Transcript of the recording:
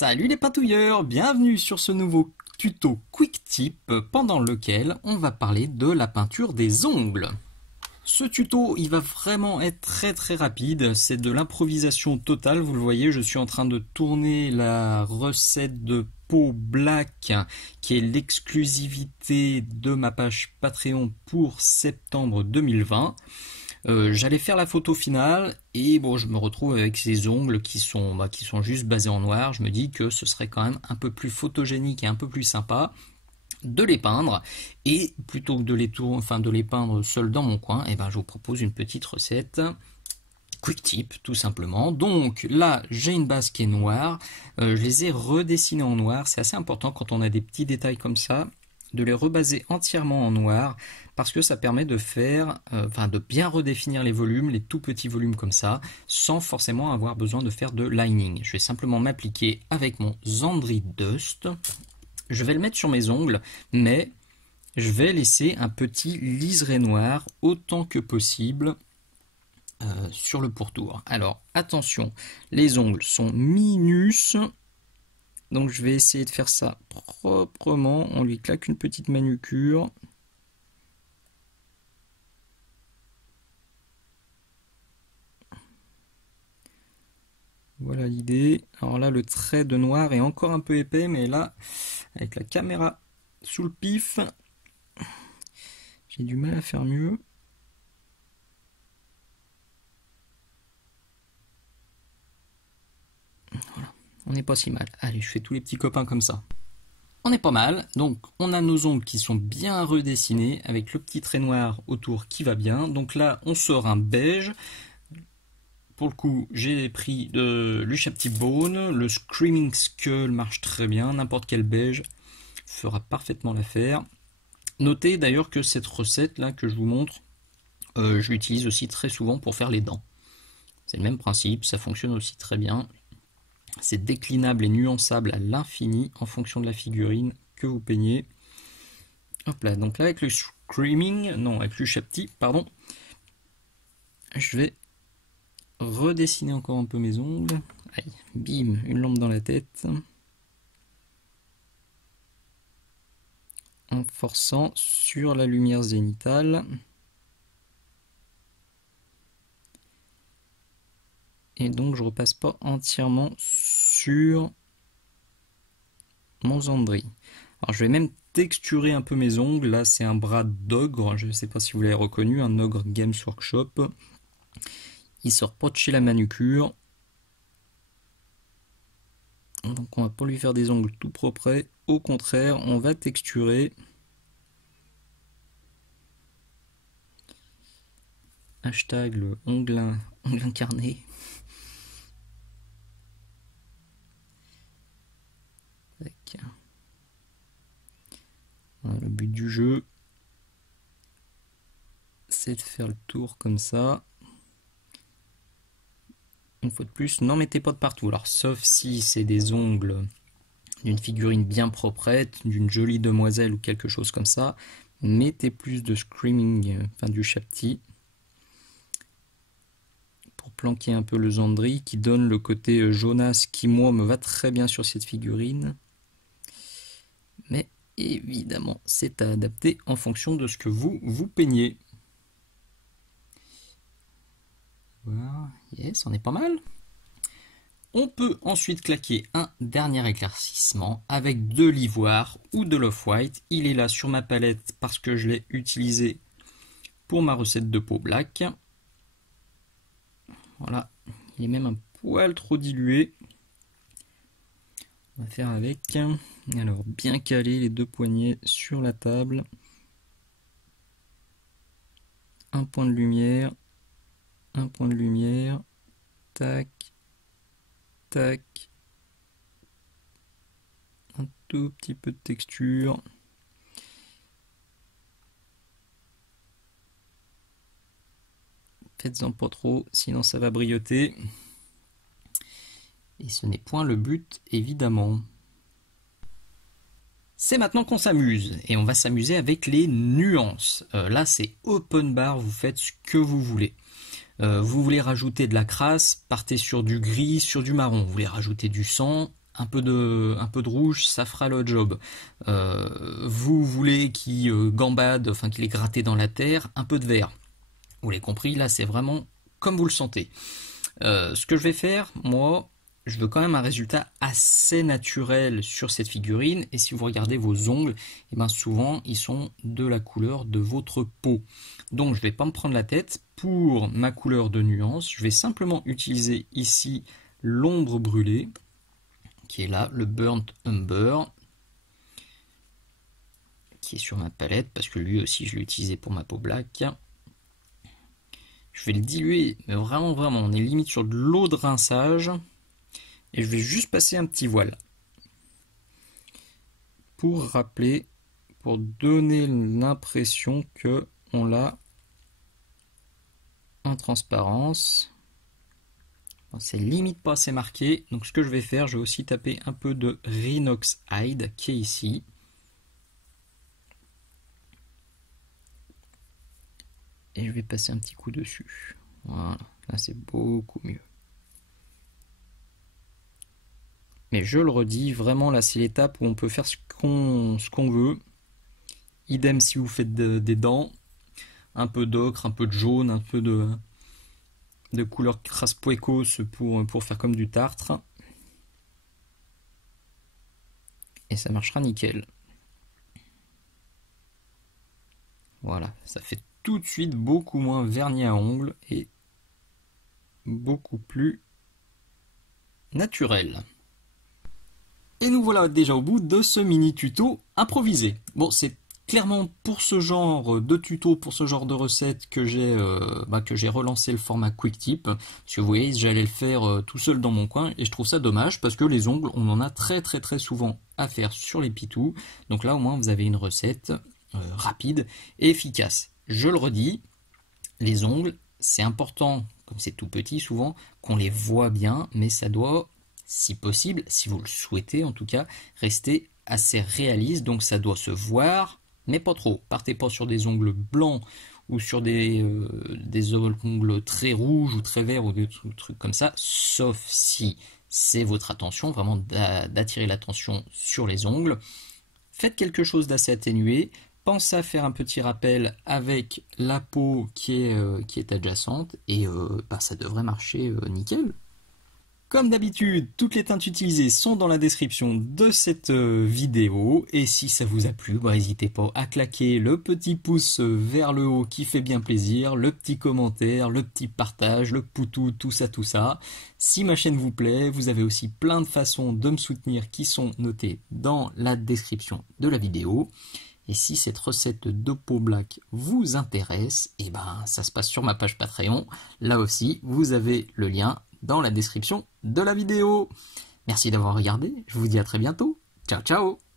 Salut les patouilleurs, bienvenue sur ce nouveau tuto Quick Tip pendant lequel on va parler de la peinture des ongles. Ce tuto, il va vraiment être très rapide, c'est de l'improvisation totale, vous le voyez, je suis en train de tourner la recette de peau black qui est l'exclusivité de ma page Patreon pour septembre 2020. J'allais faire la photo finale et bon, je me retrouve avec ces ongles qui sont juste basés en noir. Je me dis que ce serait quand même un peu plus photogénique et un peu plus sympa de les peindre, et plutôt que de les peindre seuls dans mon coin, je vous propose une petite recette Quick Tip tout simplement. Donc là j'ai une base qui est noire, je les ai redessinés en noir. C'est assez important quand on a des petits détails comme ça de les rebaser entièrement en noir, parce que ça permet de faire, de bien redéfinir les volumes, les tout petits volumes comme ça, sans forcément avoir besoin de faire de lining. Je vais simplement m'appliquer avec mon Zandri Dust. Je vais le mettre sur mes ongles, mais je vais laisser un petit liseré noir autant que possible sur le pourtour. Alors attention, les ongles sont minus, donc je vais essayer de faire ça proprement. On lui claque une petite manucure. Voilà l'idée. Alors là, le trait de noir est encore un peu épais, mais là, avec la caméra sous le pif, j'ai du mal à faire mieux. Voilà, on n'est pas si mal. Allez, je fais tous les petits copains comme ça. On est pas mal, donc on a nos ongles qui sont bien redessinés, avec le petit trait noir autour qui va bien. Donc là, on sort un beige. Pour le coup, j'ai pris de l'Ushapty Bone, le Screaming Skull marche très bien, n'importe quel beige fera parfaitement l'affaire. Notez d'ailleurs que cette recette là que je vous montre, je l'utilise aussi très souvent pour faire les dents. C'est le même principe, ça fonctionne aussi très bien. C'est déclinable et nuançable à l'infini en fonction de la figurine que vous peignez. Hop là, donc là avec le avec l'Ushapty, pardon, je vais redessiner encore un peu mes ongles. Aïe, bim, une lampe dans la tête. En forçant sur la lumière zénithale. Et donc je repasse pas entièrement sur mon Zandri. Alors je vais même texturer un peu mes ongles. Là c'est un bras d'ogre, je ne sais pas si vous l'avez reconnu, un ogre Games Workshop. Il sort pas de chez la manucure. Donc on va pas lui faire des ongles tout propres. Au contraire, on va texturer. Hashtag le ongle incarné. Voilà, le but du jeu, c'est de faire le tour comme ça. Une fois de plus, n'en mettez pas de partout. Alors, sauf si c'est des ongles d'une figurine bien proprette, d'une jolie demoiselle ou quelque chose comme ça, mettez plus de Screaming, du Ushapty, pour planquer un peu le Zandri qui donne le côté jaunasse qui, moi, me va très bien sur cette figurine. Mais évidemment, c'est à adapter en fonction de ce que vous peignez. Voilà, yes, on est pas mal. On peut ensuite claquer un dernier éclaircissement avec de l'ivoire ou de l'off-white. Il est là sur ma palette parce que je l'ai utilisé pour ma recette de peau black. Voilà, il est même un poil trop dilué. On va faire avec. Alors, bien caler les deux poignets sur la table. Un point de lumière. Un point de lumière, tac, tac, un tout petit peu de texture. Faites-en pas trop, sinon ça va brioter. Et ce n'est point le but, évidemment. C'est maintenant qu'on s'amuse, et on va s'amuser avec les nuances. Là, c'est open bar, vous faites ce que vous voulez. Vous voulez rajouter de la crasse, partez sur du gris, sur du marron. Vous voulez rajouter du sang, un peu de rouge, ça fera le job. Vous voulez qu'il gambade, enfin qu'il est gratté dans la terre, un peu de vert. Vous l'avez compris, là c'est vraiment comme vous le sentez. Ce que je vais faire, moi, je veux quand même un résultat assez naturel sur cette figurine. Et si vous regardez vos ongles, et bien souvent ils sont de la couleur de votre peau. Donc je ne vais pas me prendre la tête. Pour ma couleur de nuance, je vais simplement utiliser ici l'ombre brûlée, qui est là, le Burnt Umber, qui est sur ma palette, parce que lui aussi je l'ai utilisé pour ma peau black. Je vais le diluer, mais vraiment, on est limite sur de l'eau de rinçage. Et je vais juste passer un petit voile. Pour rappeler, pour donner l'impression que on l'a en transparence. Bon, c'est limite pas assez marqué. Donc ce que je vais faire, je vais aussi taper un peu de Rhinox Hide qui est ici. Et je vais passer un petit coup dessus. Voilà, là c'est beaucoup mieux. Mais je le redis, vraiment là c'est l'étape où on peut faire ce qu'on veut. Idem si vous faites des dents, un peu d'ocre, un peu de jaune, un peu de couleur crasse poécos pour faire comme du tartre. Et ça marchera nickel. Voilà, ça fait tout de suite beaucoup moins vernis à ongles et beaucoup plus naturel. Et nous voilà déjà au bout de ce mini tuto improvisé. Bon, c'est clairement pour ce genre de tuto, pour ce genre de recette que j'ai relancé le format Quick Tip. Parce que vous voyez, j'allais le faire tout seul dans mon coin et je trouve ça dommage parce que les ongles, on en a très souvent à faire sur les pitous. Donc là, au moins, vous avez une recette rapide et efficace. Je le redis, les ongles, c'est important, comme c'est tout petit souvent, qu'on les voit bien, mais ça doit, si possible, si vous le souhaitez en tout cas, rester assez réaliste. Donc ça doit se voir, mais pas trop. Partez pas sur des ongles blancs ou sur des ongles très rouges ou très verts ou des trucs comme ça, sauf si c'est votre attention, vraiment d'attirer l'attention sur les ongles. Faites quelque chose d'assez atténué. Pensez à faire un petit rappel avec la peau qui est adjacente et ça devrait marcher nickel. Comme d'habitude, toutes les teintes utilisées sont dans la description de cette vidéo et si ça vous a plu, n'hésitez pas à claquer le petit pouce vers le haut qui fait bien plaisir, le petit commentaire, le petit partage, le poutou, tout ça. Si ma chaîne vous plaît, vous avez aussi plein de façons de me soutenir qui sont notées dans la description de la vidéo. Et si cette recette de peau black vous intéresse, ça se passe sur ma page Patreon. Là aussi, vous avez le lien dans la description de la vidéo. Merci d'avoir regardé, je vous dis à très bientôt. Ciao ciao.